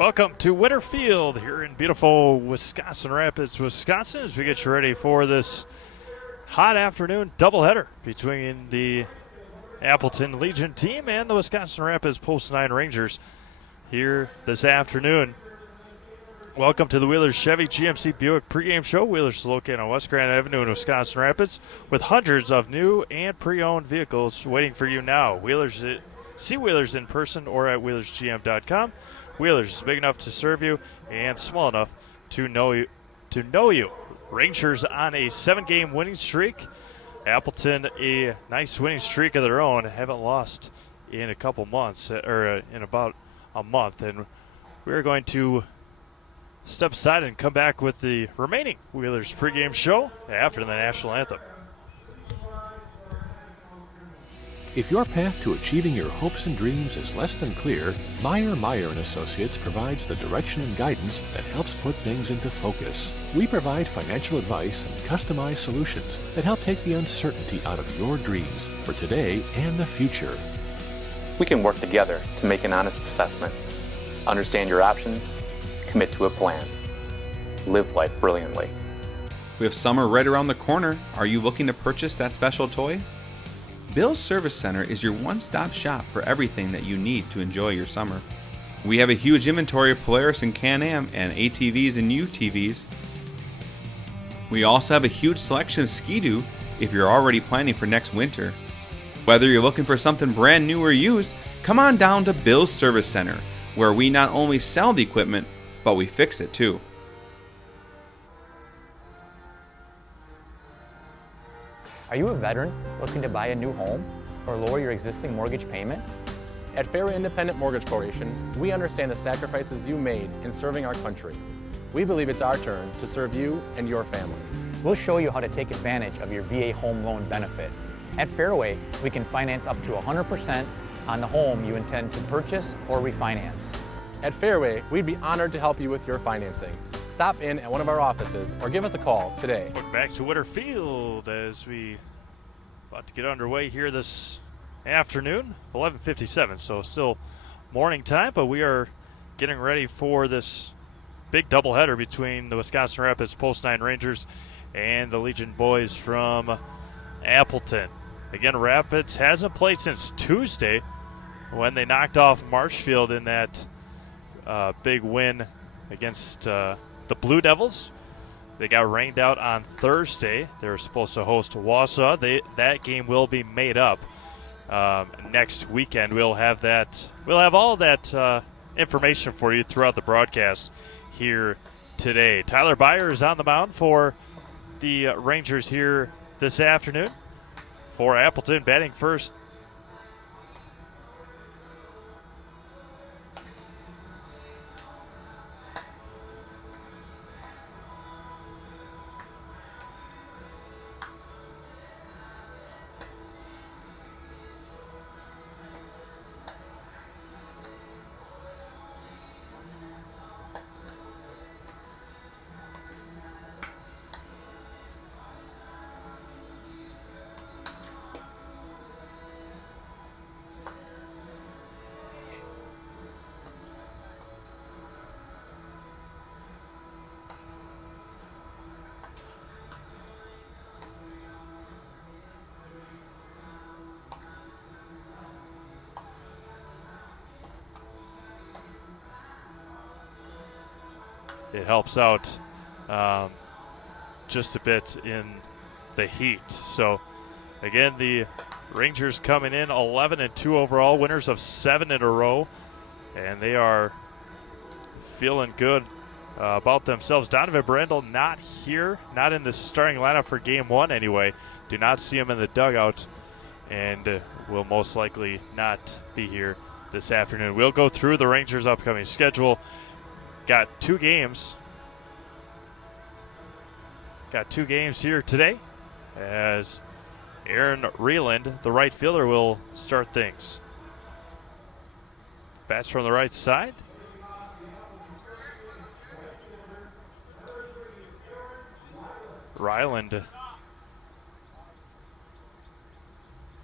Welcome to Winter Field here in beautiful Wisconsin Rapids, Wisconsin, as we get you ready for this hot afternoon doubleheader between the Appleton Legion team and the Wisconsin Rapids Post 9 Rangers here this afternoon. Welcome to the Wheelers Chevy GMC Buick pregame show. Wheelers is located on West Grand Avenue in Wisconsin Rapids with hundreds of new and pre-owned vehicles waiting for you now. See Wheelers in person or at wheelersgm.com. Wheelers is big enough to serve you and small enough to know you. Rangers on a 7-game winning streak. Appleton a nice winning streak of their own. Haven't lost in a couple months, or in about a month. And we're going to step aside and come back with the remaining Wheelers pregame show after the national anthem. If your path to achieving your hopes and dreams is less than clear, Meyer & Associates provides the direction and guidance that helps put things into focus. We provide financial advice and customized solutions that help take the uncertainty out of your dreams for today and the future. We can work together to make an honest assessment, understand your options, commit to a plan. Live life brilliantly. We have summer right around the corner. Are you looking to purchase that special toy? Bill's Service Center is your one-stop shop for everything that you need to enjoy your summer. We have a huge inventory of Polaris and Can-Am and ATVs and UTVs. We also have a huge selection of Ski-Doo if you're already planning for next winter. Whether you're looking for something brand new or used, come on down to Bill's Service Center, where we not only sell the equipment, but we fix it too. Are you a veteran looking to buy a new home or lower your existing mortgage payment? At Fairway Independent Mortgage Corporation, we understand the sacrifices you made in serving our country. We believe it's our turn to serve you and your family. We'll show you how to take advantage of your VA home loan benefit. At Fairway, we can finance up to 100% on the home you intend to purchase or refinance. At Fairway, we'd be honored to help you with your financing. Stop in at one of our offices or give us a call today. Welcome back to Winter Field as we about to get underway here this afternoon, 11:57. So still morning time, but we are getting ready for this big doubleheader between the Wisconsin Rapids Post 9 Rangers and the Legion boys from Appleton. Again, Rapids hasn't played since Tuesday when they knocked off Marshfield in that big win against the Blue Devils. They got rained out on Thursday. They were supposed to host Wausau. That game will be made up next weekend. We'll have all that information for you throughout the broadcast here today. Tyler Byer is on the mound for the Rangers here this afternoon. For Appleton, batting first. It helps out just a bit in the heat. So, again, the Rangers coming in 11-2 overall, winners of 7 in a row, and they are feeling good about themselves. Donovan Brendel not here, not in the starting lineup for Game 1 anyway. Do not see him in the dugout, and will most likely not be here this afternoon. We'll go through the Rangers' upcoming schedule. Got two games here today as Aaron Reland, the right fielder, will start things. Bats from the right side. Ryland,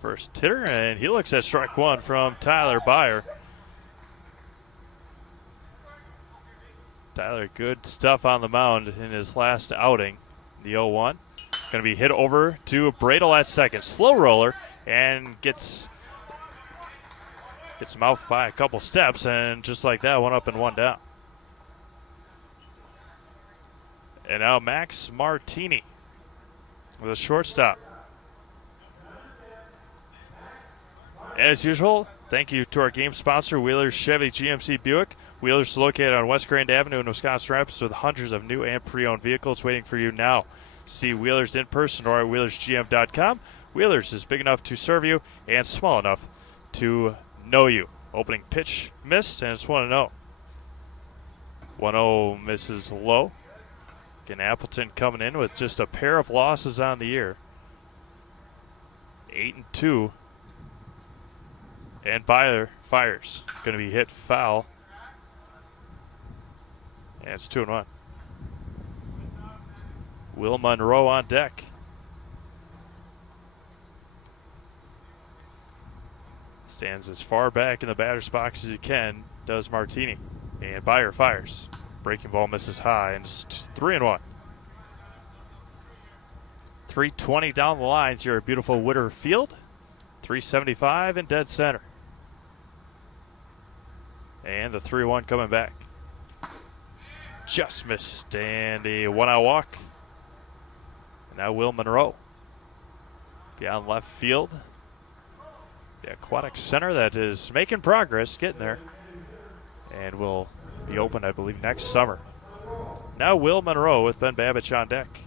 first hitter, and he looks at strike one from Tyler Byer. Tyler, good stuff on the mound in his last outing. The 0-1. Going to be hit over to Bradle at second. Slow roller and gets him out by a couple steps, and just like that, one up and one down. And now Max Martini with a shortstop. As usual, thank you to our game sponsor, Wheeler's Chevy GMC Buick. Wheeler's is located on West Grand Avenue in Wisconsin Rapids with hundreds of new and pre-owned vehicles waiting for you now. See Wheeler's in person or at WheelersGM.com. Wheeler's is big enough to serve you and small enough to know you. Opening pitch missed, and it's 1-0. 1-0 misses low. Again, Appleton coming in with just a pair of losses on the year. 8-2. And Byler fires. Going to be hit foul. And it's 2-1. Will Monroe on deck. Stands as far back in the batter's box as he can, does Martini. And Byler fires. Breaking ball misses high, and it's 3-1. 3:20 down the lines here at beautiful Witter Field. 375 in dead center. And the 3-1 coming back. Just missed, and a one-out walk. And now Will Monroe. Beyond left field. The aquatic center that is making progress, getting there. And will be open, I believe, next summer. Now Will Monroe with Ben Babich on deck.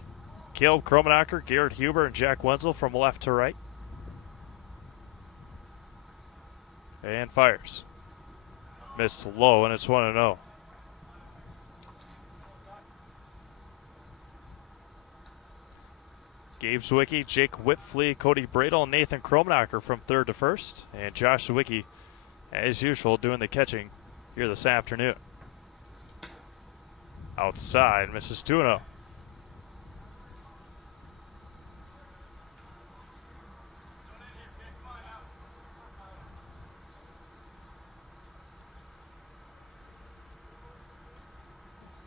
Caleb Kromenacher, Garrett Huber, and Jack Wenzel from left to right. And fires. Missed low, and it's 1-0. Gabe Zwicky, Jake Whitflea, Cody Bradle, and Nathan Kromenacher from third to first. And Josh Zwicky, as usual, doing the catching here this afternoon. Outside, misses 2-0.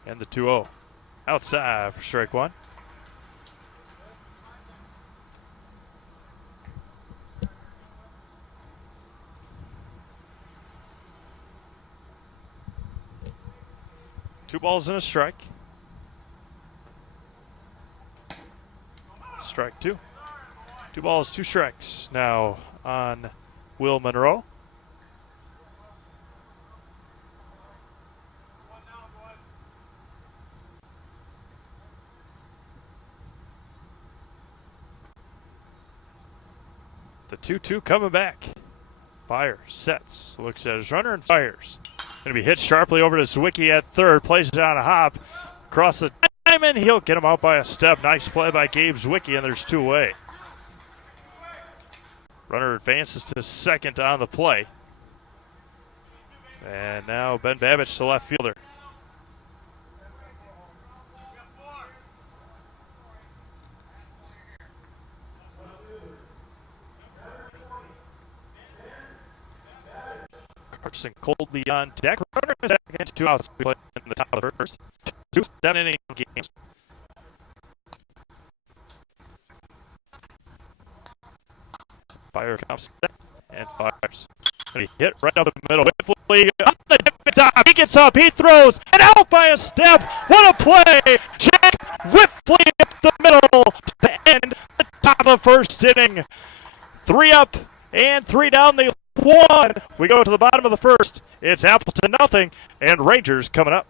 And the 2-0. Outside for strike one. Two balls and a strike. Strike two. 2 balls, 2 strikes now on Will Monroe. The 2-2 coming back. Fire, sets, looks at his runner and fires. Going to be hit sharply over to Zwicky at third. Plays it on a hop across the diamond. He'll get him out by a step. Nice play by Gabe Zwicky, and there's 2 away. Runner advances to second on the play. And now Ben Babich, the left fielder. Carson Colby on deck. Runner is back against 2 outs. We play in the top of the first. 2 7-inning games. Fire comes and fires. And he hit right up the middle. Whitflea up the top. He gets up. He throws. And out by a step. What a play. Jack Whitflea up the middle to end the top of the first inning. 3 up and 3 down the 1. We go to the bottom of the first. It's Appleton nothing, and Rangers coming up.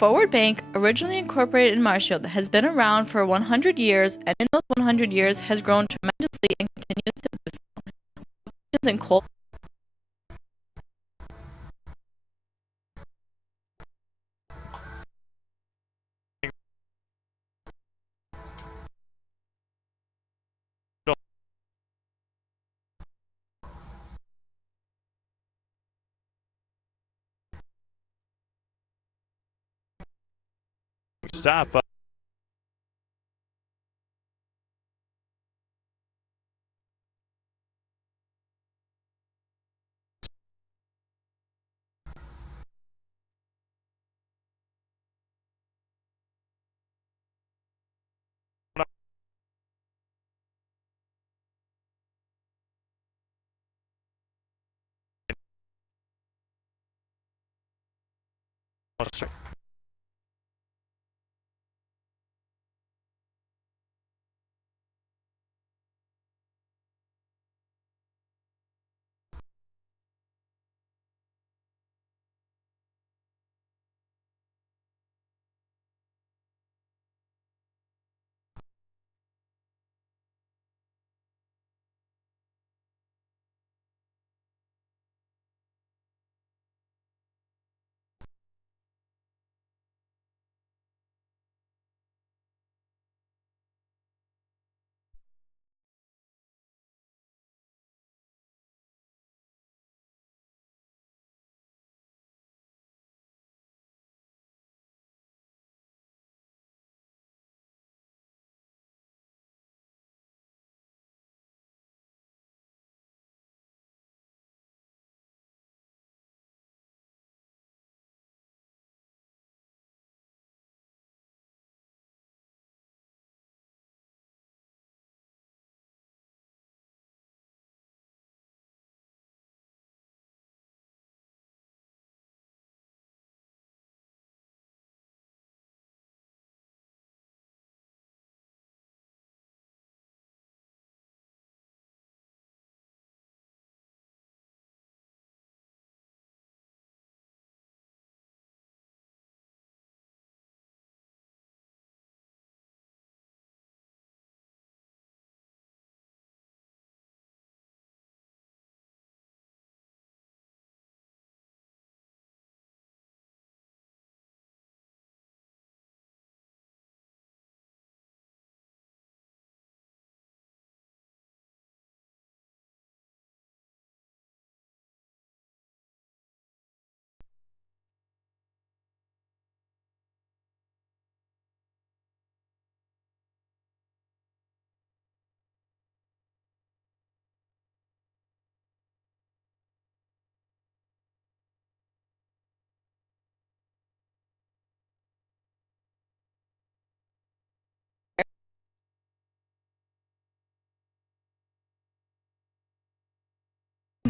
Forward Bank, originally incorporated in Marshfield, has been around for 100 years, and in those 100 years has grown tremendously and continues to do so. In coal Stop.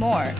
more.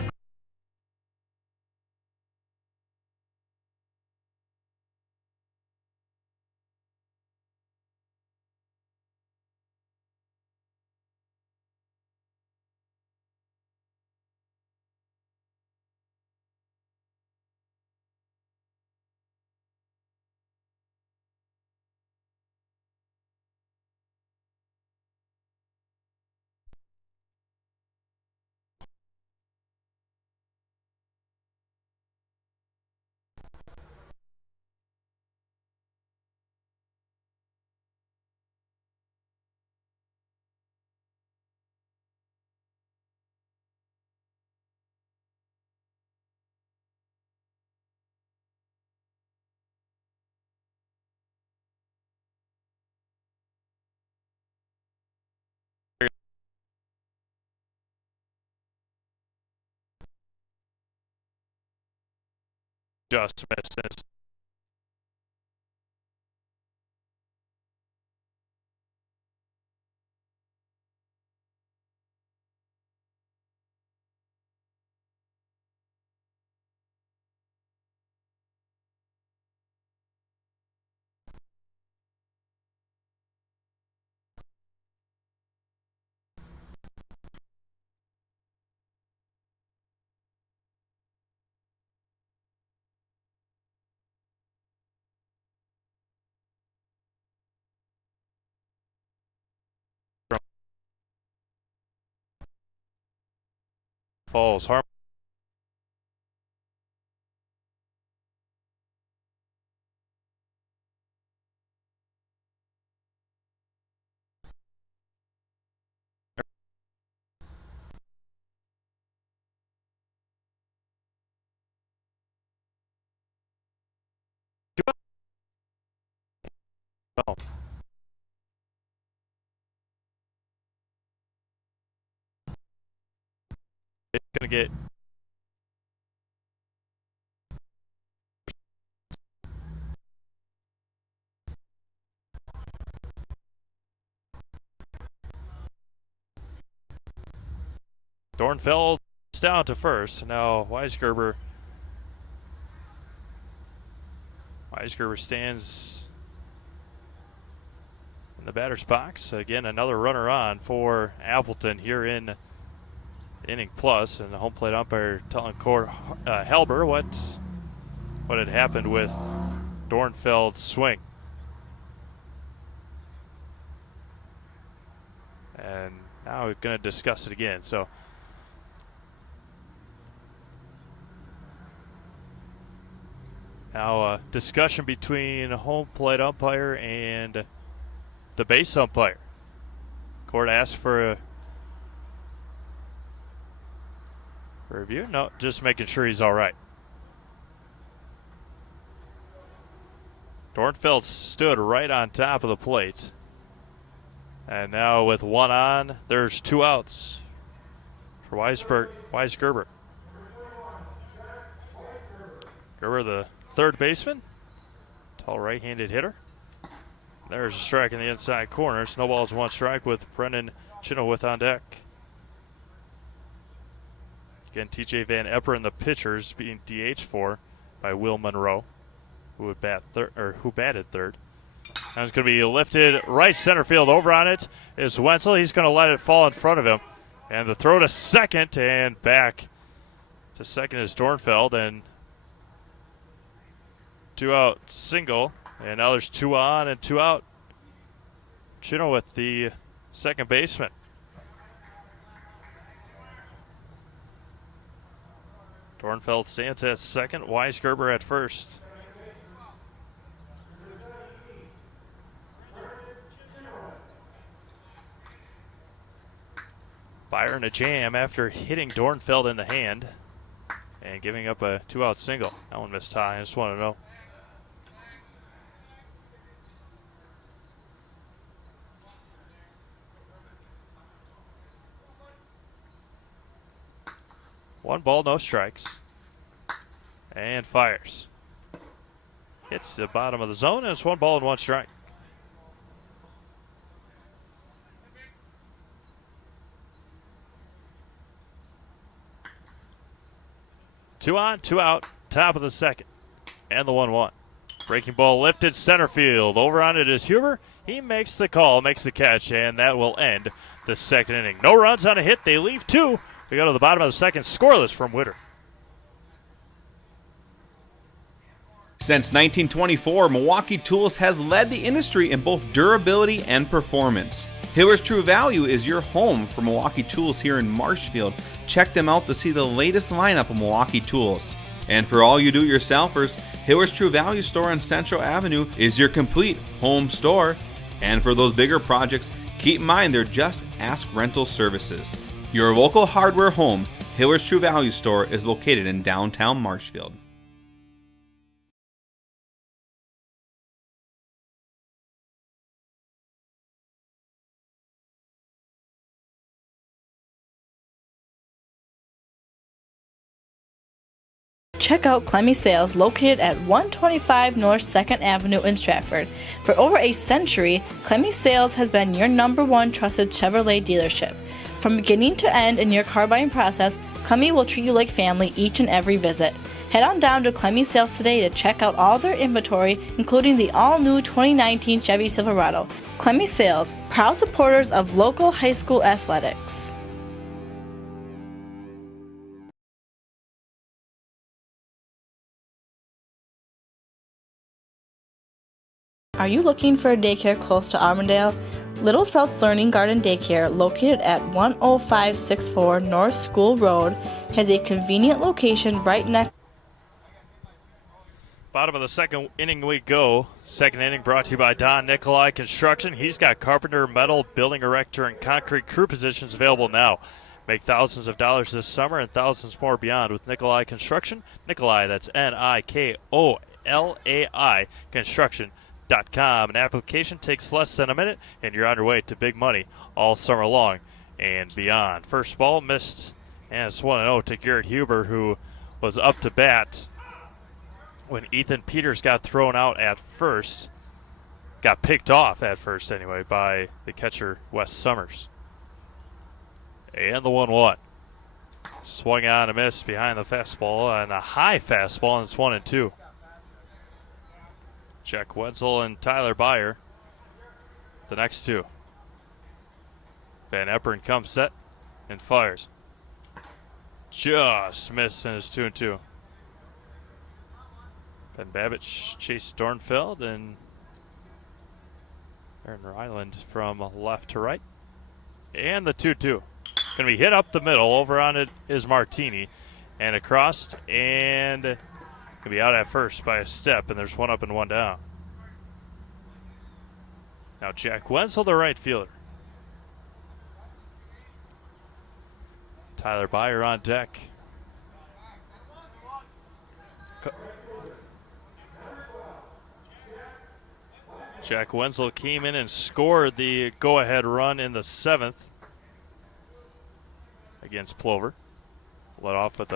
Just misses. Falls Harmon. It's going to get Dornfeld down to first. Now Weisgerber stands in the batter's box. Again, another runner on for Appleton here in inning plus, and the home plate umpire telling Halber what had happened with Dornfeld's swing. And now we're going to discuss it again. So now a discussion between home plate umpire and the base umpire. Court asked for a review. No, just making sure he's all right. Dornfeld stood right on top of the plate. And now with one on, there's 2 outs for Weisgerber. Gerber, the third baseman, tall right-handed hitter. There's a strike in the inside corner. Snowball's 1 strike with Brendan Chenoweth on deck. Again, TJ Van Epper the pitchers being DH for by Will Monroe, who batted third. Now it's going to be lifted right center field. Over on it is Wenzel. He's going to let it fall in front of him. And the throw to second, and back to second is Dornfeld. And 2 out single. And now there's 2 on and 2 out. Chenoweth, the second baseman. Dornfeld stands at second. Weisgerber at first. Byron a jam after hitting Dornfeld in the hand and giving up a 2-out single. That one missed high. I just want to know. One ball, no strikes. And fires. Hits the bottom of the zone, and it's 1 ball and 1 strike. Two on, 2 out, top of the second. And the 1-1. Breaking ball lifted center field. Over on it is Huber. He makes the call, makes the catch, and that will end the second inning. No runs on a hit. They leave 2. We go to the bottom of the second, scoreless from Witter. Since 1924, Milwaukee Tools has led the industry in both durability and performance. Hiller's True Value is your home for Milwaukee Tools here in Marshfield. Check them out to see the latest lineup of Milwaukee Tools. And for all you do-it-yourselfers, Hiller's True Value store on Central Avenue is your complete home store. And for those bigger projects, keep in mind they're just Ask Rental Services. Your local hardware home, Hiller's True Value store, is located in downtown Marshfield. Check out Clemmy Sales, located at 125 North 2nd Avenue in Stratford. For over a century, Clemmy Sales has been your #1 trusted Chevrolet dealership. From beginning to end in your car buying process, Clemmy will treat you like family each and every visit. Head on down to Clemmy Sales today to check out all their inventory, including the all-new 2019 Chevy Silverado. Clemmy Sales, proud supporters of local high school athletics. Are you looking for a daycare close to Armandale? Little Sprouts Learning Garden Daycare, located at 10564 North School Road, has a convenient location right next. Bottom of the second inning we go. Second inning brought to you by Don Nikolai Construction. He's got carpenter, metal, building erector, and concrete crew positions available now. Make thousands of dollars this summer and thousands more beyond with Nikolai Construction. Nikolai, that's Nikolai, construction.com. An application takes less than a minute, and you're on your way to big money all summer long and beyond. First ball missed, and it's 1-0 to Garrett Huber, who was up to bat when Ethan Peters got thrown out at first. Got picked off at first, anyway, by the catcher, Wes Summers. And the 1-1. Swung on a miss behind the fastball, and a high fastball, and it's 1-2. Jack Wenzel and Tyler Byer, the next two. Van Epperen comes set and fires. Just missed, and it's 2-2. Ben Babich chased Dornfeld, and Aaron Ryland from left to right. And the 2-2. Going to be hit up the middle. Over on it is Martini. And across, and going to be out at first by a step, and there's one up and one down. Now Jack Wenzel, the right fielder. Tyler Byer on deck. Jack Wenzel came in and scored the go-ahead run in the 7th against Plover. Led off with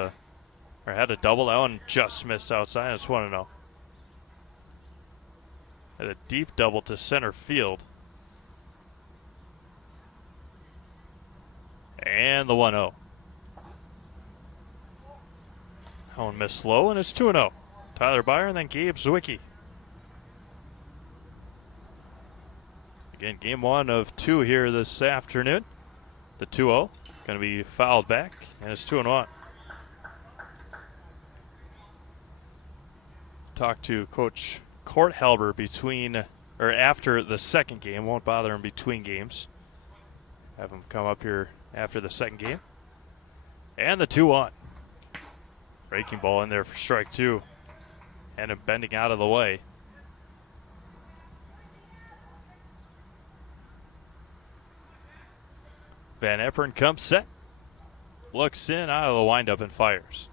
had a double. That one just missed outside. It's 1-0. Had a deep double to center field. And the 1-0. That one missed low, and it's 2-0. Tyler Byer and then Gabe Zwicky. Again, game one of two here this afternoon. The 2-0 going to be fouled back, and it's 2-1. Talk to Coach Court Halber after the second game. Won't bother him between games. Have him come up here after the second game. And the 2-1. Breaking ball in there for strike two. And him bending out of the way. Van Epperen comes set. Looks in, out of the windup, and fires.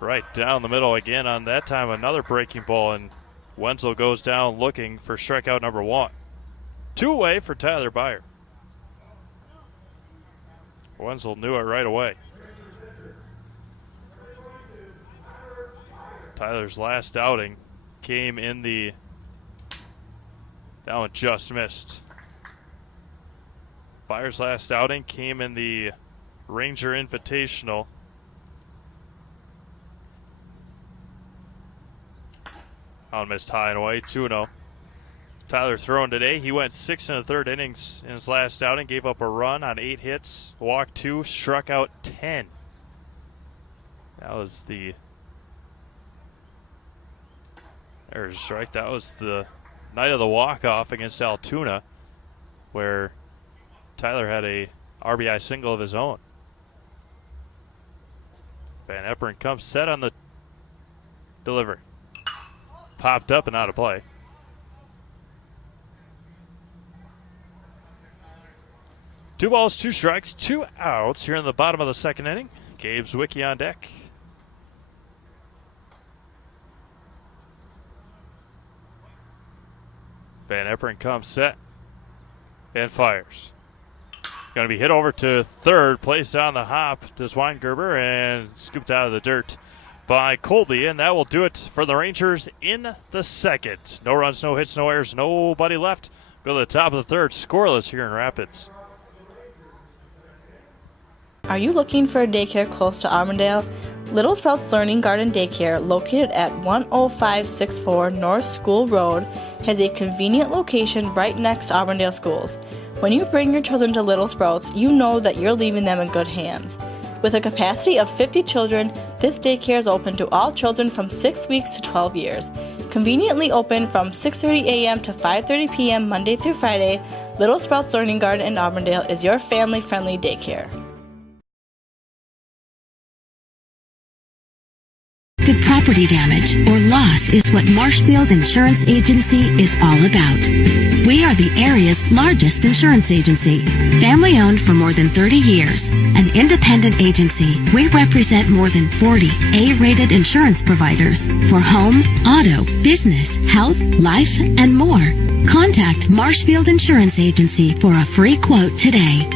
Right down the middle again on that time. Another breaking ball, and Wenzel goes down looking for strikeout number one. Two away for Tyler Byer. Wenzel knew it right away. Tyler's last outing came in that one just missed. Byer's last outing came in the Ranger Invitational. On missed high and away, 2-0. Tyler throwing today. He went 6 1/3 innings in his last outing, gave up a run on 8 hits, walked 2, struck out 10. That was there's a strike. That was the night of the walk-off against Altoona, where Tyler had a RBI single of his own. Van Epperen comes set on the delivery. Popped up and out of play. Two balls, two strikes, two outs here in the bottom of the second inning. Gabe Zwicky on deck. Van Epperen comes set and fires. Going to be hit over to third, placed on the hop to Weingerber, and scooped out of the dirt by Colby, and that will do it for the Rangers in the second. No runs, no hits, no errors, nobody left. Go to the top of the third, scoreless here in Rapids. Are you looking for a daycare close to Auburndale? Little Sprouts Learning Garden Daycare, located at 10564 North School Road, has a convenient location right next to Auburndale schools. When you bring your children to Little Sprouts, you know that you're leaving them in good hands. With a capacity of 50 children, this daycare is open to all children from 6 weeks to 12 years. Conveniently open from 6:30 a.m. to 5:30 p.m. Monday through Friday, Little Sprouts Learning Garden in Auburndale is your family-friendly daycare. property damage or loss is what Marshfield Insurance Agency is all about. We are the area's largest insurance agency. Family owned for more than 30 years. An independent agency, we represent more than 40 A-rated insurance providers for home, auto, business, health, life, and more. Contact Marshfield Insurance Agency for a free quote today.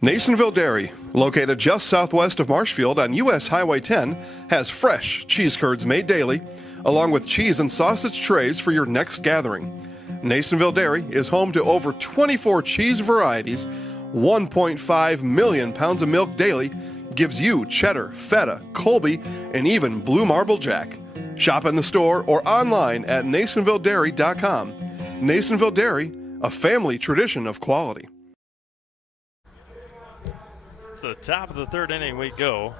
Nasonville Dairy, located just southwest of Marshfield on U.S. Highway 10, has fresh cheese curds made daily, along with cheese and sausage trays for your next gathering. Nasonville Dairy is home to over 24 cheese varieties, 1.5 million pounds of milk daily, gives you cheddar, feta, Colby, and even blue marble jack. Shop in the store or online at NasonvilleDairy.com. Nasonville Dairy, a family tradition of quality. To the top of the third inning we go.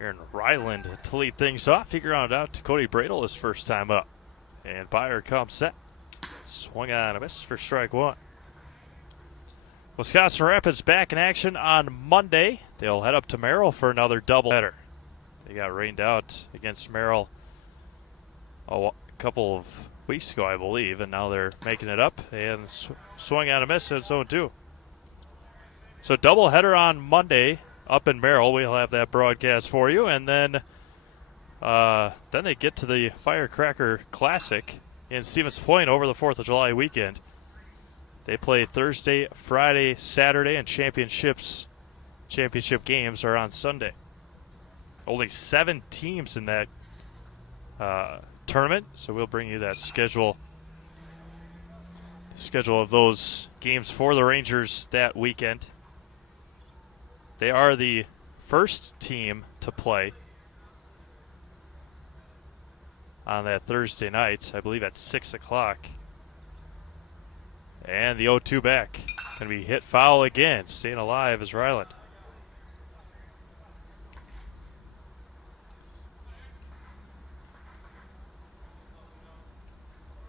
Aaron Ryland to lead things off. He grounded out to Cody Bradle his first time up. And Byer comes set. Swung on a miss for strike one. Wisconsin Rapids back in action on Monday. They'll head up to Merrill for another doubleheader. They got rained out against Merrill a couple of weeks ago, I believe, and now they're making it up and swung on a miss at zone 2. So doubleheader on Monday up in Merrill. We'll have that broadcast for you, and then they get to the Firecracker Classic in Stevens Point over the 4th of July weekend. They play Thursday, Friday, Saturday, and championship games are on Sunday. Only 7 teams in that tournament, so we'll bring you that schedule of those games for the Rangers that weekend. They are the first team to play on that Thursday night, I believe at 6 o'clock. And the 0-2 back. Going to be hit foul again. Staying alive is Ryland.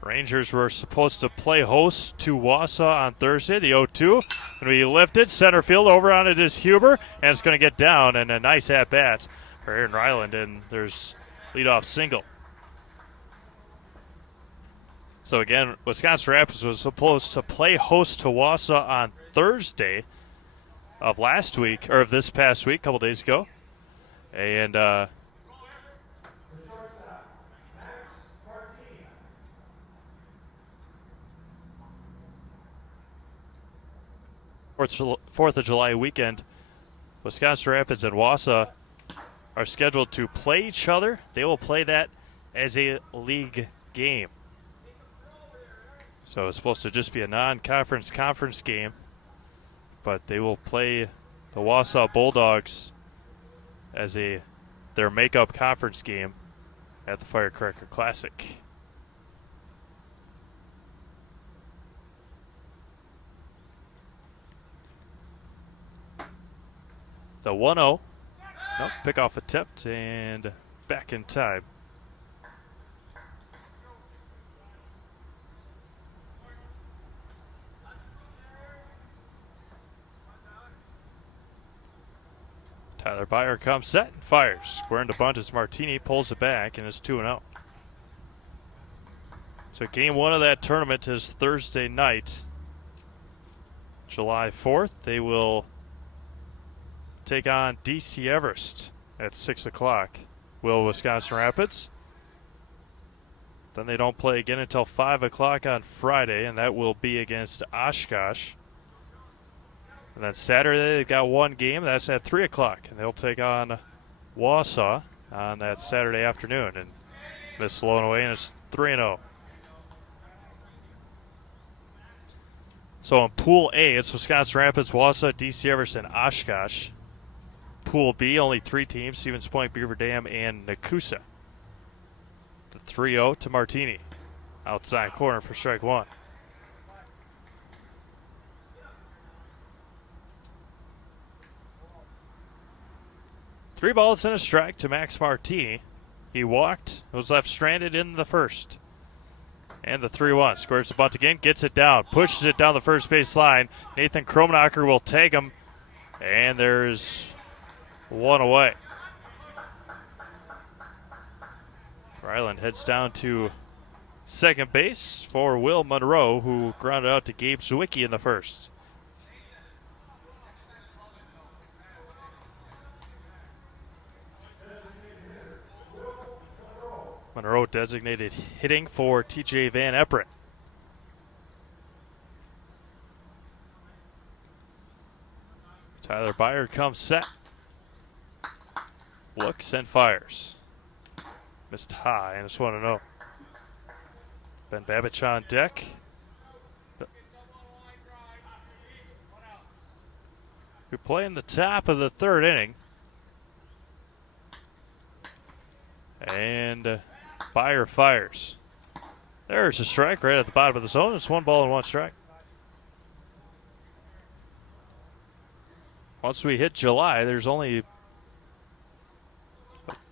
Rangers were supposed to play host to Wausau on Thursday. The 0-2 going to be lifted. Center field over on it is Huber, and it's going to get down. And a nice at-bat for Aaron Ryland, and there's leadoff single. So again, Wisconsin Rapids was supposed to play host to Wausau on Thursday of last week, or of this past week, a couple days ago. And 4th of July weekend, Wisconsin Rapids and Wausau are scheduled to play each other. They will play that as a league game. So it's supposed to just be a non-conference conference game, but they will play the Wausau Bulldogs as their makeup conference game at the Firecracker Classic. The 1-0. Nope, pick off attempt and back in time. Tyler Byer comes set and fires. Square into bunt as Martini pulls it back and it's 2-0. So game 1 of that tournament is Thursday night, July 4th. They will take on DC Everest at 6 o'clock. Will Wisconsin Rapids. Then they don't play again until 5 o'clock on Friday, and that will be against Oshkosh. And then Saturday they've got one game, that's at 3 o'clock, and they'll take on Wausau on that Saturday afternoon. And this slowing away, and it's 3-0. So in Pool A, it's Wisconsin Rapids, Wausau, DC Everest, and Oshkosh. Pool B, only 3 teams, Stevens Point, Beaver Dam, and Nakusa. The 3-0 to Martini. Outside corner for strike one. Three balls and a strike to Max Martini. He walked, was left stranded in the first. And the 3-1. Squares the bunt again, gets it down, pushes it down the first base line. Nathan Kromenacher will take him. And there's one away. Ryland heads down to second base for Will Monroe, who grounded out to Gabe Zwicky in the first. Monroe designated hitting for TJ Van Eperen. Tyler Byer comes set. Looks and fires. Missed high, and it's 1-0. Ben Babich on deck. We play in the top of the third inning. And Byer fires. There's a strike right at the bottom of the zone. It's 1 ball and 1 strike. Once we hit July, there's only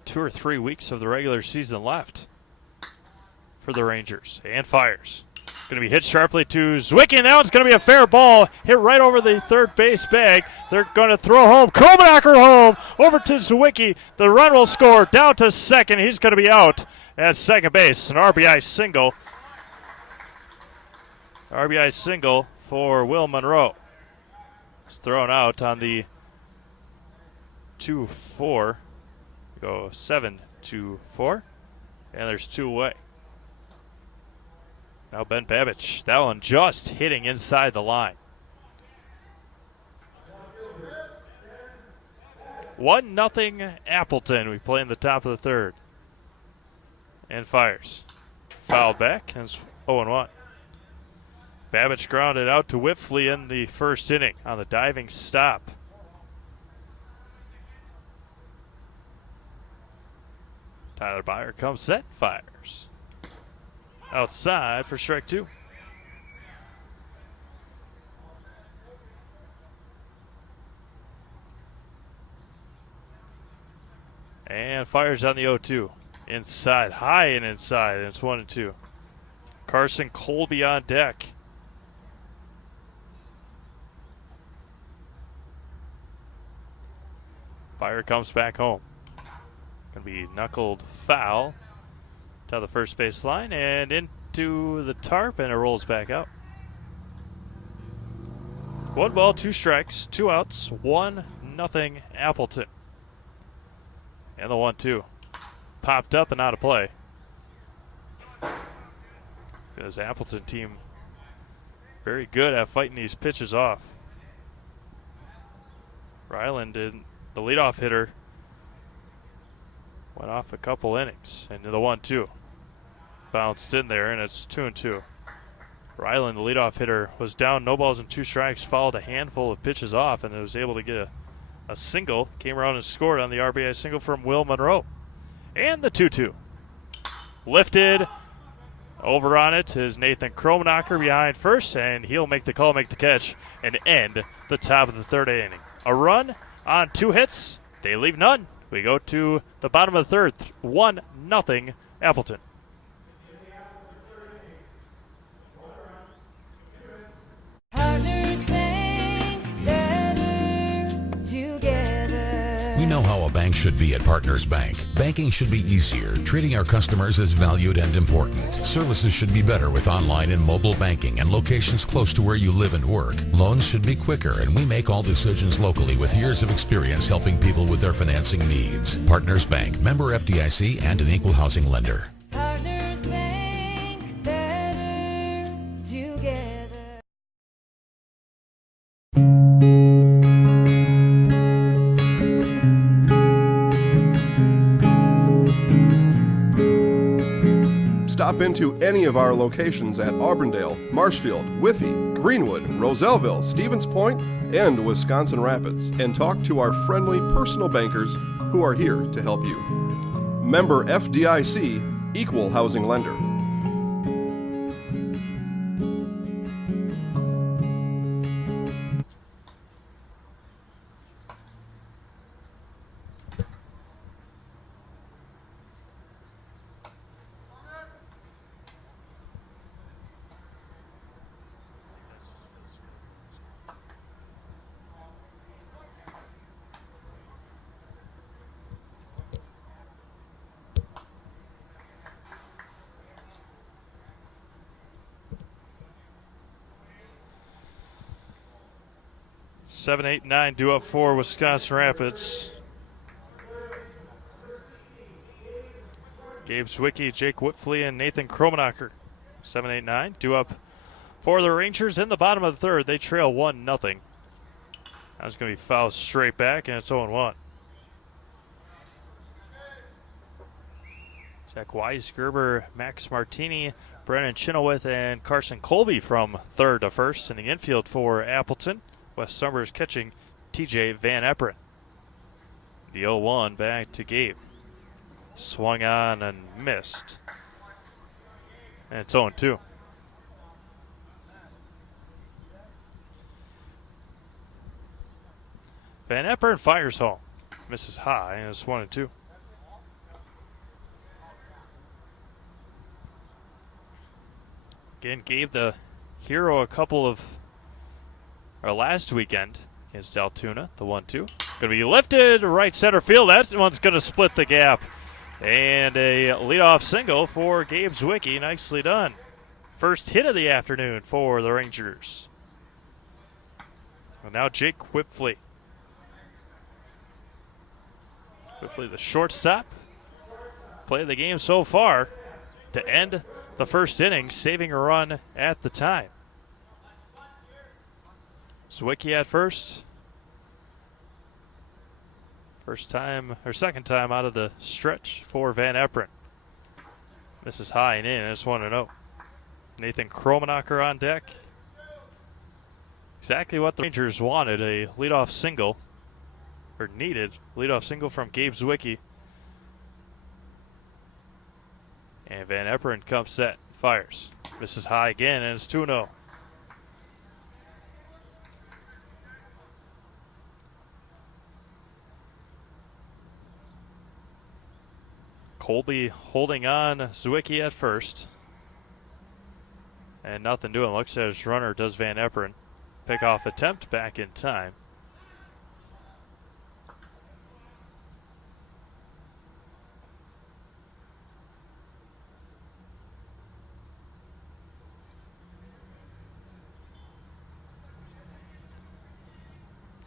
2 or 3 weeks of the regular season left for the Rangers. And fires. Going to be hit sharply to Zwicky. That one's going to be a fair ball. Hit right over the third base bag. They're going to throw home. Kromenacher home. Over to Zwicky. The run will score. Down to second. He's going to be out at second base. An RBI single. RBI single for Will Monroe. It's thrown out on the 2-4. Go 7-4. And there's 2 away. Now Ben Babich. That one just hitting inside the line. 1-0 Appleton. We play in the top of the third. And fires. Fouled back. And it's 0-1. Babich grounded out to Whitfley in the first inning on the diving stop. Tyler Byer comes set, fires. Outside for strike 2. And fires on the 0-2. Inside, high and inside, and it's 1-2. Carson Colby on deck. Byer comes back home. Going to be knuckled foul to the first base line and into the tarp, and it rolls back out. 1 ball, 2 strikes, 2 outs, 1-0 Appleton. And the 1-2 popped up and out of play. This Appleton team very good at fighting these pitches off. Ryland did. The leadoff hitter went off a couple innings into the 1-2. Bounced in there, and it's 2-2. Ryland, the leadoff hitter, was down no balls and 2 strikes, fouled a handful of pitches off, and was able to get a single. Came around and scored on the RBI single from Will Monroe. And the 2-2. Lifted. Over on it is Nathan Kromenacher behind first, and he'll make the call, make the catch, and end the top of the third inning. A run on 2 hits. They leave none. We go to the bottom of the third. 1-0 Appleton. We know how a bank should be at Partners Bank. Banking should be easier. Treating our customers as valued and important. Services should be better with online and mobile banking and locations close to where you live and work. Loans should be quicker, and we make all decisions locally with years of experience helping people with their financing needs. Partners Bank, member FDIC, and an equal housing lender. Partners Bank, better together. Stop into any of our locations at Auburndale, Marshfield, Withee, Greenwood, Roselleville, Stevens Point, and Wisconsin Rapids, and talk to our friendly personal bankers who are here to help you. Member FDIC, Equal Housing Lender. 7, 8, 9 due up for Wisconsin Rapids. Gabe Zwicky, Jake Whitfley, and Nathan Kromenacher. 7, 8, 9 due up for the Rangers in the bottom of the third. They trail 1-0. That's going to be fouled straight back, and it's 0-1. Zach Weisgerber, Max Martini, Brennan Chenoweth, and Carson Colby from third to first. In the infield for Appleton, Wes Summers catching TJ Van Eperen. The 0-1 back to Gabe. Swung on and missed. And it's 0-2. Van Eperen fires home. Misses high, and it's 1-2. Again, gave the hero a couple of, or last weekend against Altoona, the 1-2. Going to be lifted right center field. That one's going to split the gap. And a leadoff single for Gabe Zwicky. Nicely done. First hit of the afternoon for the Rangers. And now Jake Whitfley. Whitfley, the shortstop. Play of the game so far to end the first inning, saving a run at the time. Zwicky at first. First time, or second time out of the stretch for Van Eperen. Misses high and in, and it's 1-0. Nathan Kromenacher on deck. Exactly what the Rangers wanted, a leadoff single, or needed, leadoff single from Gabe Zwicky. And Van Eperen comes set, fires. Misses high again, and it's 2-0. Colby holding on Zwicky at first. And nothing doing. Looks at his runner, does Van Eperen. Pickoff attempt back in time.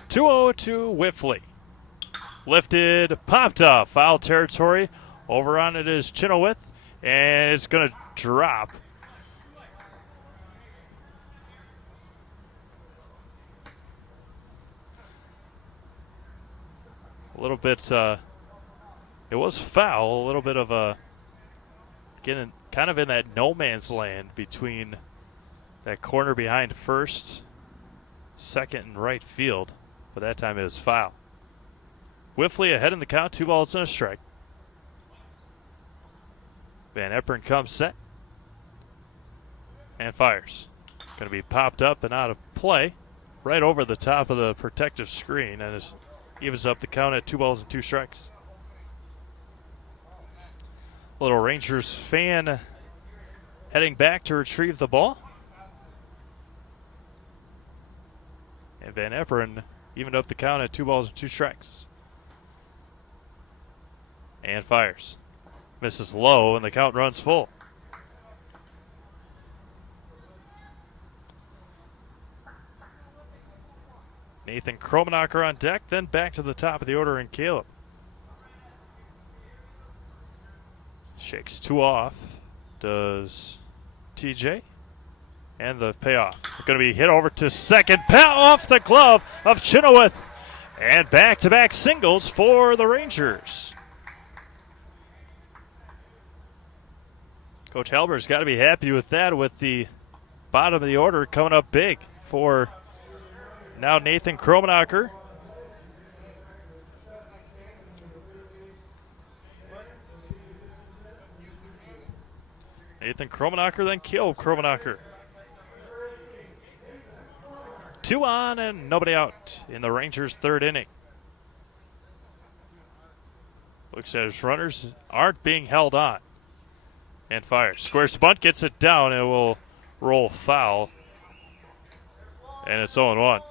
(2-0) Whitfley. Lifted, popped off, foul territory. Over on it is Chenoweth, and it's going to drop. A little bit, it was foul, a little bit of a, getting kind of in that no man's land between that corner behind first, second, and right field. But that time it was foul. Whitfley ahead in the count, 2 balls and a strike. Van Eperen comes set and fires. Going to be popped up and out of play right over the top of the protective screen, and it evens up the count at 2 balls and 2 strikes. Little Rangers fan heading back to retrieve the ball. And Van Eperen evened up the count at 2 balls and 2 strikes. And fires. Misses low, and the count runs full. Nathan Kromenacher on deck, then back to the top of the order, and Caleb. Shakes 2 off. Does TJ. And the payoff. Going to be hit over to second. Off the glove of Chenoweth. And back-to-back singles for the Rangers. Coach Halber's got to be happy with that, with the bottom of the order coming up big for now Nathan Kromenacher. Nathan Kromenacher, then Caleb Kromenacher. 2 on and nobody out in the Rangers' third inning. Looks at his runners aren't being held on. And fires. Squares bunt, gets it down, and it will roll foul. And it's 0-1.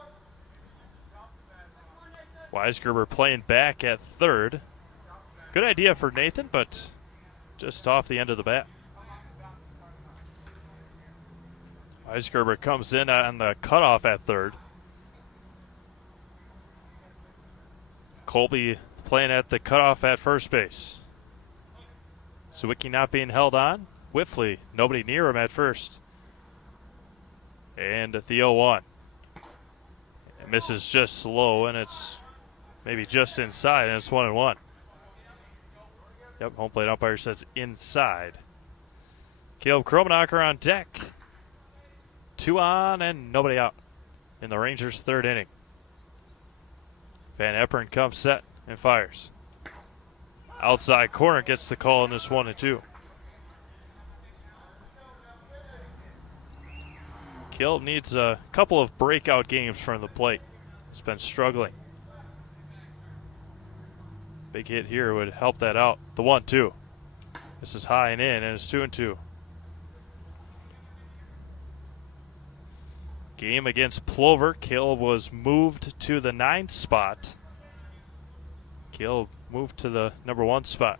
Weisgerber playing back at third. Good idea for Nathan, but just off the end of the bat. Weisgerber comes in on the cutoff at third. Colby playing at the cutoff at first base. Sawicki not being held on. Whiffley, nobody near him at first. And at the 0-1. It misses just low, and it's maybe just inside, and it's 1-1. Yep, home plate umpire says inside. Caleb Kromenacher on deck. 2 on and nobody out in the Rangers' third inning. Van Epperen comes set and fires. Outside corner gets the call in this 1-2. Caleb needs a couple of breakout games from the plate. He's been struggling. Big hit here would help that out. The 1-2. This is high and in, and it's 2-2. Game against Plover. Caleb was moved to the 9th spot. Caleb moved to the number 1 spot.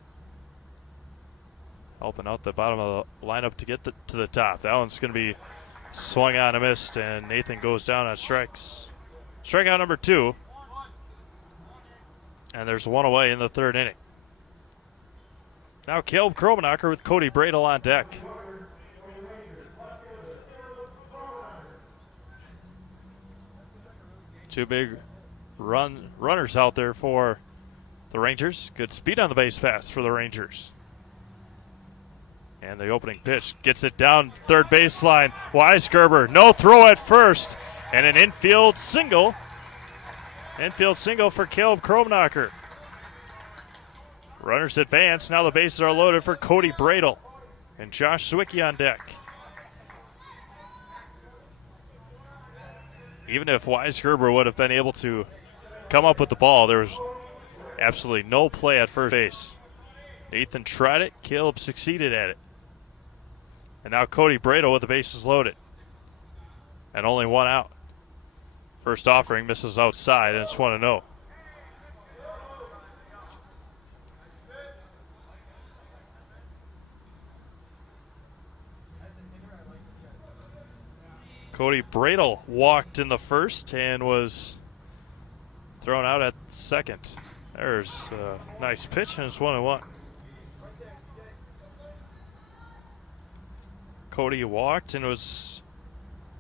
Helping out the bottom of the lineup to get to the top. That one's going to be swung on and missed, and Nathan goes down on strikes. Strikeout number 2. And there's 1 away in the third inning. Now Caleb Kromenacher with Cody Bradle on deck. Two big runners out there for the Rangers. Good speed on the base pass for the Rangers. And the opening pitch gets it down third baseline. Weisgerber, no throw at first, and an infield single. Infield single for Caleb Kromenacher. Runners advance. Now the bases are loaded for Cody Bradle and Josh Sawicki on deck. Even if Weisgerber would have been able to come up with the ball, there was absolutely no play at first base. Nathan tried it. Caleb succeeded at it. And now Cody Bradle with the bases loaded. And only 1 out. First offering misses outside, and it's 1-0. Cody Bradle walked in the first and was thrown out at second. There's a nice pitch, and it's 1-1. Cody walked and was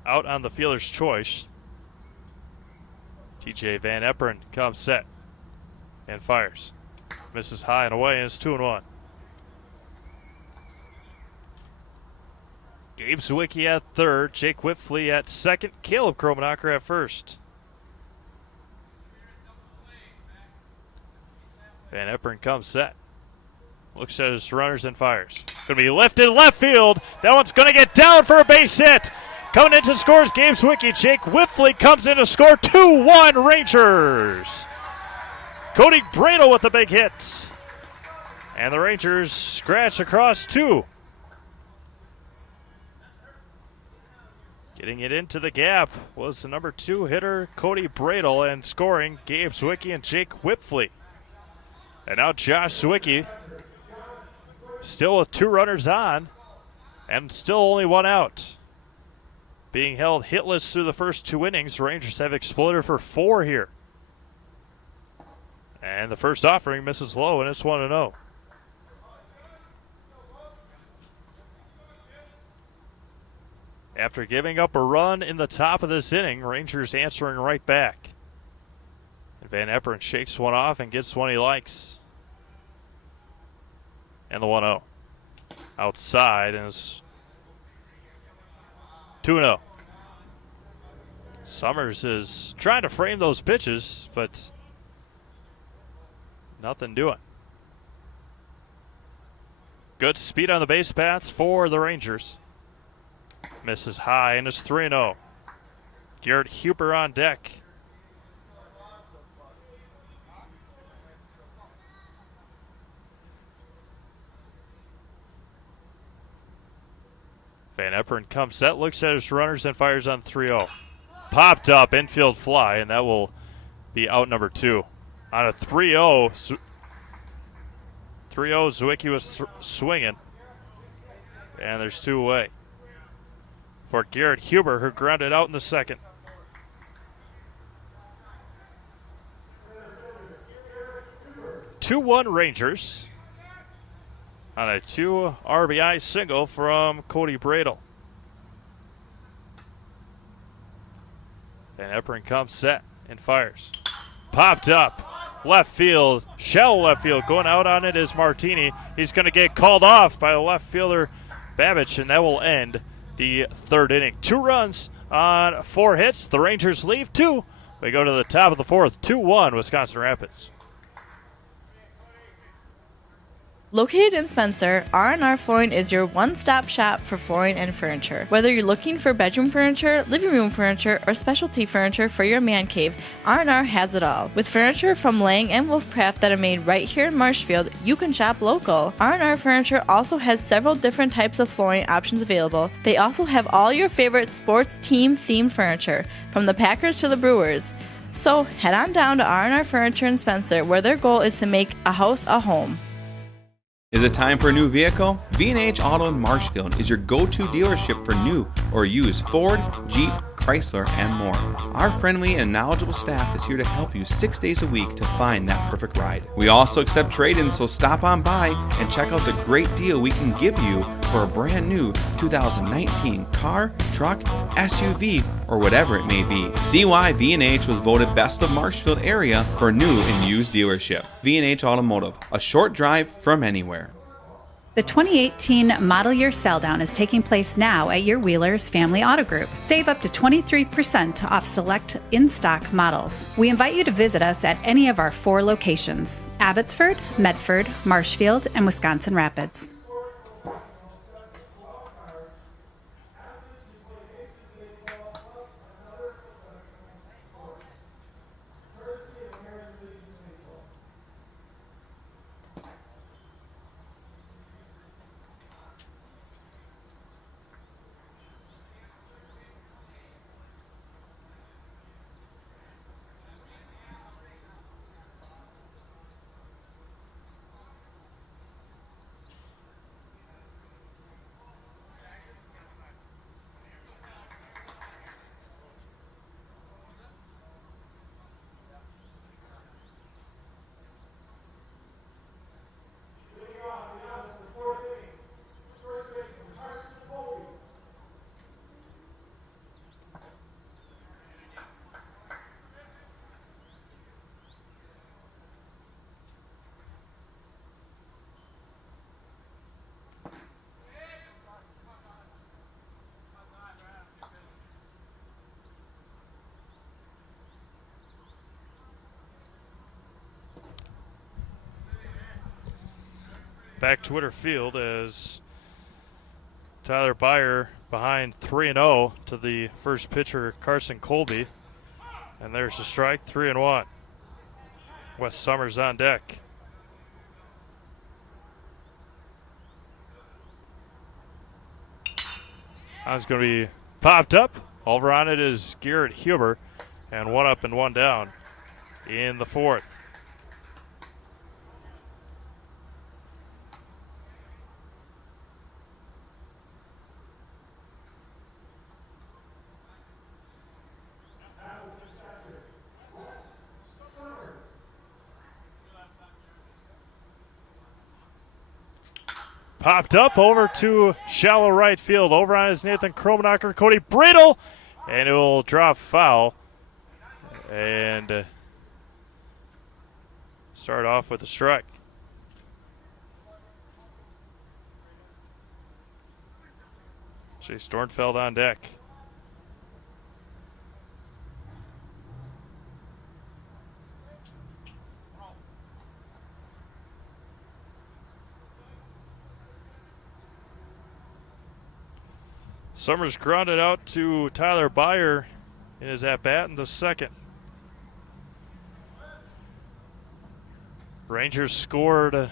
out on the fielder's choice. TJ Van Epperen comes set and fires. Misses high and away, and it's 2-1. Gabe Sawicki at third, Jake Whiffley at second, Caleb Kromenacher at first. Van Epperen comes set. Looks at his runners and fires. Going to be lifted left field. That one's going to get down for a base hit. Coming into scores, Gabe Sawicki. Jake Whiffley comes in to score. 2-1 Rangers. Cody Bradle with the big hit. And the Rangers scratch across 2. Getting it into the gap was the number 2 hitter, Cody Bradle, and scoring Gabe Sawicki and Jake Whiffley. And now Josh Sawicki still with 2 runners on and still only 1 out. Being held hitless through the first 2 innings, Rangers have exploded for 4 here. And the first offering misses low, and it's 1-0. After giving up a run in the top of this inning, Rangers answering right back. And Van Epperen shakes one off and gets one he likes. And the 1-0. Outside, and it's 2-0. Summers is trying to frame those pitches, but nothing doing. Good speed on the base paths for the Rangers. Misses high, and it's 3-0. Garrett Huber on deck. Van Epperen comes set, looks at his runners, and fires on 3-0. Popped up, infield fly, and that will be out number 2. On a 3-0, Sawicki was swinging, and there's 2 away for Garrett Huber, who grounded out in the second. 2-1 Rangers on a 2 RBI single from Cody Bradle. Van Epperen comes set and fires. Popped up. Left field. Shallow left field. Going out on it is Martini. He's going to get called off by the left fielder Babbage, and that will end the third inning. 2 runs on 4 hits. The Rangers leave 2. We go to the top of the fourth. 2-1 Wisconsin Rapids. Located in Spencer, R&R Flooring is your one-stop shop for flooring and furniture. Whether you're looking for bedroom furniture, living room furniture, or specialty furniture for your man cave, R&R has it all. With furniture from Lang and Wolfcraft that are made right here in Marshfield, you can shop local. R&R Furniture also has several different types of flooring options available. They also have all your favorite sports team-themed furniture, from the Packers to the Brewers. So head on down to R&R Furniture in Spencer, where their goal is to make a house a home. Is it time for a new vehicle? V&H Auto in Marshfield is your go-to dealership for new or used Ford, Jeep, Chrysler, and more. Our friendly and knowledgeable staff is here to help you 6 days a week to find that perfect ride. We also accept trade-ins, so stop on by and check out the great deal we can give you for a brand new 2019 car, truck, SUV, or whatever it may be. See why V&H was voted Best of Marshfield area for new and used dealership. V&H Automotive, a short drive from anywhere. The 2018 model year sell down is taking place now at your Wheeler's Family Auto Group. Save up to 23% off select in-stock models. We invite you to visit us at any of our 4 locations: Abbotsford, Medford, Marshfield, and Wisconsin Rapids. Back to Twitter Field as Tyler Byer behind 3-0 to the first pitcher, Carson Colby. And there's a strike, 3-1. Wes Summers on deck. That's going to be popped up. Over on it is Garrett Huber. And 1 up and 1 down in the fourth. Popped up over to shallow right field. Over on his Nathan Kromenacher, Cody Bradle, and it will drop foul. And start off with a strike. Chase Dornfeld on deck. Summers grounded out to Tyler Byer in his at-bat in the second. Rangers scored,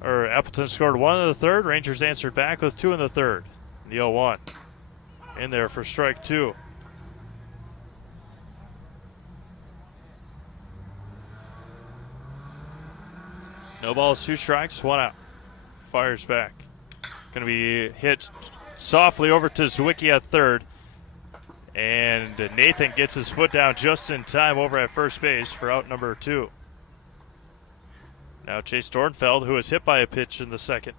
or Appleton scored 1 in the third. Rangers answered back with 2 in the third. The 0-1 in there for strike 2. No balls, 2 strikes, 1 out. Fires back. Going to be hit softly over to Zwicky at third. And Nathan gets his foot down just in time over at first base for out number 2. Now Chase Dornfeld, who was hit by a pitch in the second.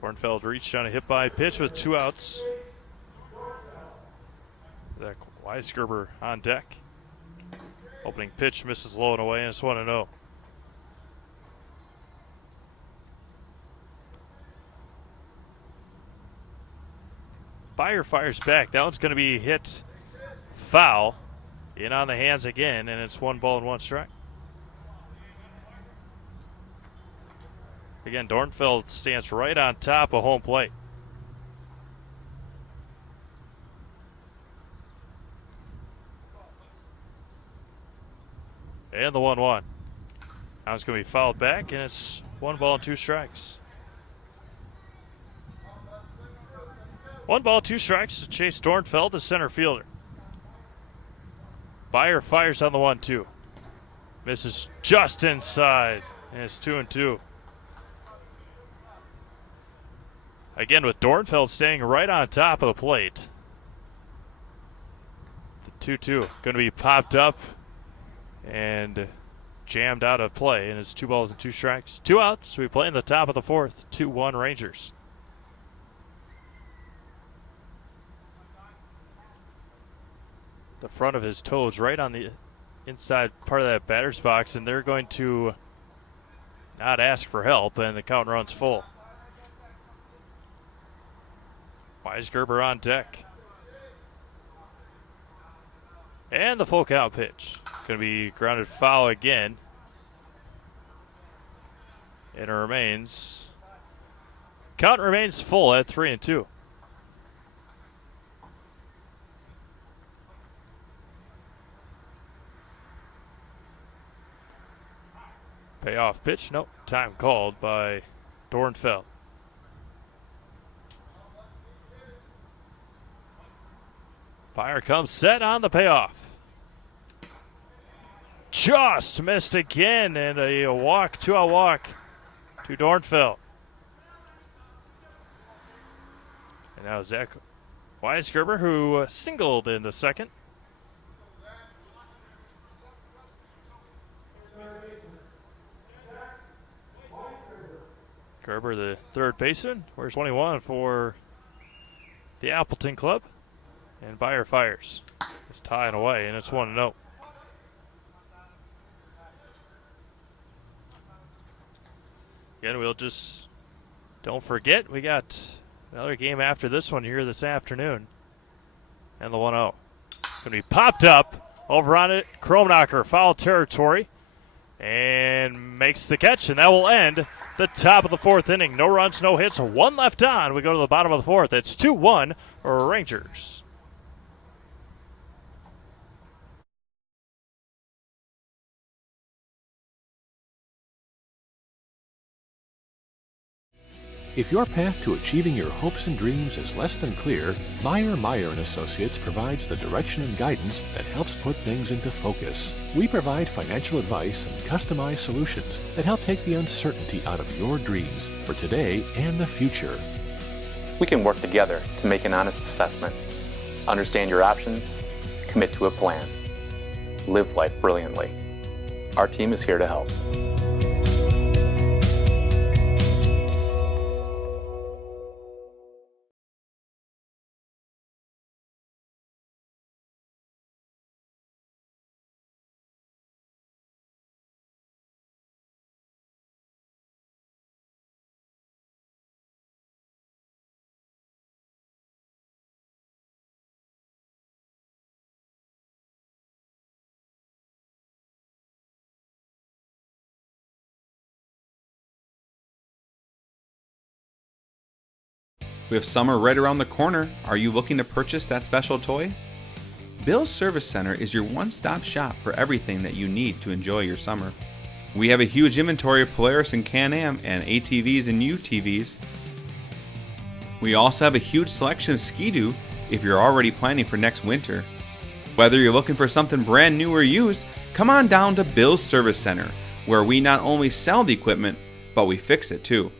Dornfeld reached on a hit by pitch with 2 outs. Zach Weisgerber on deck. Opening pitch misses low and away, and it's 1-0. Byer fires back. That one's going to be hit foul. In on the hands again, and it's 1 ball and 1 strike. Again, Dornfeld stands right on top of home plate. And the 1-1. Now it's going to be fouled back, and it's 1 ball and 2 strikes. 1 ball, 2 strikes to Chase Dornfeld, the center fielder. Byer fires on the 1-2. Misses just inside, and it's 2-2. Again, with Dornfeld staying right on top of the plate. The 2-2 going to be popped up and jammed out of play, and it's 2 balls and 2 strikes. 2 outs. We play in the top of the 4th. 2-1 Rangers. The front of his toes right on the inside part of that batter's box, and they're going to not ask for help, and the count runs full. Weisgerber on deck. And the full count pitch. Going to be grounded foul again. And it remains. Count remains full at 3-2. Payoff pitch. Nope. Time called by Dornfeld. Byer comes set on the payoff. Just missed again, and a walk, 2-out walk to Dornfeld. And now Zach Weisgerber, who singled in the second. Gerber, the third baseman, wears 21 for the Appleton club. And Byer fires. It's tying away, and it's 1-0. Again, we'll just don't forget we got another game after this one here this afternoon. And the 1-0. Going to be popped up over on it. Kromnacher, foul territory. And makes the catch, and that will end the top of the 4th inning. No runs, no hits, 1 left on. We go to the bottom of the 4th. It's 2-1 Rangers. If your path to achieving your hopes and dreams is less than clear, Meyer & Associates provides the direction and guidance that helps put things into focus. We provide financial advice and customized solutions that help take the uncertainty out of your dreams for today and the future. We can work together to make an honest assessment, understand your options, commit to a plan, live life brilliantly. Our team is here to help. We have summer right around the corner. Are you looking to purchase that special toy? Bill's Service Center is your one-stop shop for everything that you need to enjoy your summer. We have a huge inventory of Polaris and Can-Am and ATVs and UTVs. We also have a huge selection of Ski-Doo if you're already planning for next winter. Whether you're looking for something brand new or used, come on down to Bill's Service Center, where we not only sell the equipment, but we fix it too.